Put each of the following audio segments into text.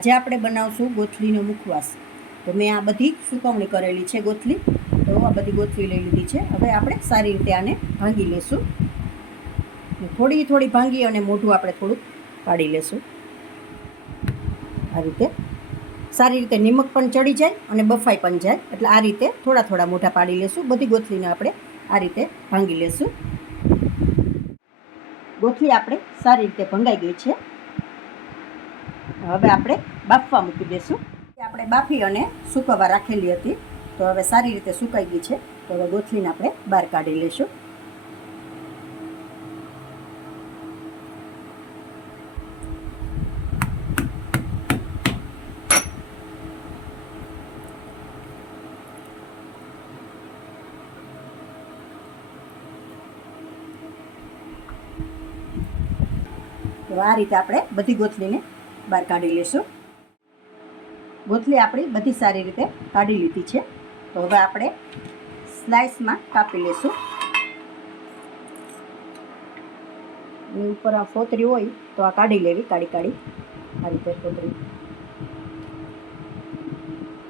આજે આપણે બનાવશું ગોથલીનો મુખવાસ. તો મેં આ બધી સુકવણી કરેલી છે ગોથલી. તો આ બધી ગોથલી લઈ લીધી છે. હવે આપણે સારી રીતે આને ભાંગી લેશું. થોડી થોડી ભાંગી અને મોઢું આપણે થોડુંક કાઢી લેશું. આ રીતે સારી રીતે નિમક પણ ચડી જાય અને બફાઈ પણ જાય. એટલે આ રીતે થોડા થોડા મોઢા પાડી લેશું. બધી ગોથલીને આપણે આ રીતે ભાંગી લેશું. ગોથલી આપણે સારી રીતે ભંગાઈ ગઈ છે. હવે આપણે બાફવા મૂકી દઈશું. આપણે બાફી અને સૂકવવા રાખેલી હતી. તો હવે સારી રીતે સુકાઈ ગઈ છે. તો હવે ગોથલીને આપણે બહાર કાઢી લઈશું. તો આ રીતે આપણે બધી ગોથલીને બહાર કાઢી લઈશું. ગોથલી આપણી બધી સારી રીતે કાઢી લીધી છે. તો હવે આપણે સ્લાઇસમાં કાપી લઈશું. એની ઉપર આ ફોતરી હોય તો આ કાઢી લેવી, કાઢી આ રીતે ફોતરી.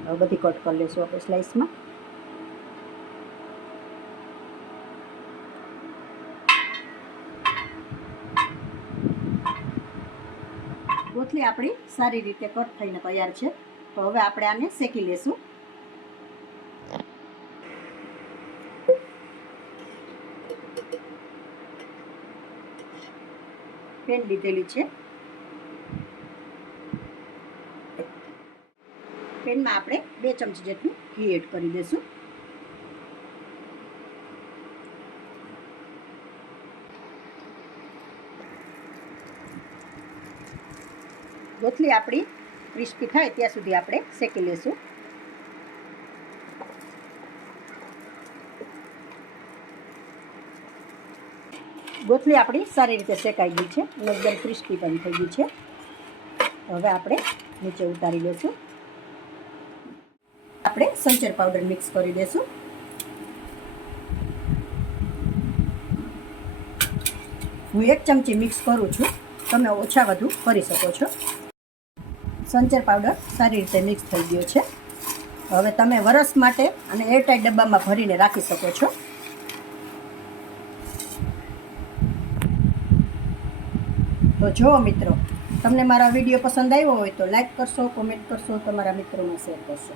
હવે બધી કટ કરી લઈશું આપણે સ્લાઇસમાં. ગોથલી આપણી સારી રીતે કટ થઈને તૈયાર છે. તો હવે આપણે આને શેકી લેશું. પેન લીધેલી છે. પેનમાં આપણે 2 ચમચી જેટલું ઘી એડ કરી દઈશું. ગોથલી આપણી ક્રિસ્પી થાય ત્યાં સુધી આપણે શેકી લઈશું. ગોથલી આપણી સારી રીતે શેકાઈ ગઈ છે અને એકદમ ક્રિસ્પી પણ થઈ ગઈ છે. હવે આપણે નીચે ઉતારી લઈશું. આપણે સંચર પાવડર મિક્સ કરી દઈશું. હું 1 ચમચી મિક્સ કરું છું. તમે ઓછા વધુ કરી શકો છો. સંચર પાવડર સારી રીતે મિક્સ થઈ ગયો છે. હવે તમે વરસ માટે અને એરટાઈટ ડબ્બામાં ભરીને રાખી શકો છો. તો જો મિત્રો, તમને મારો વિડીયો પસંદ આવ્યો હોય તો લાઈક કરશો, કોમેન્ટ કરશો, તમારા મિત્રોને શેર કરશો.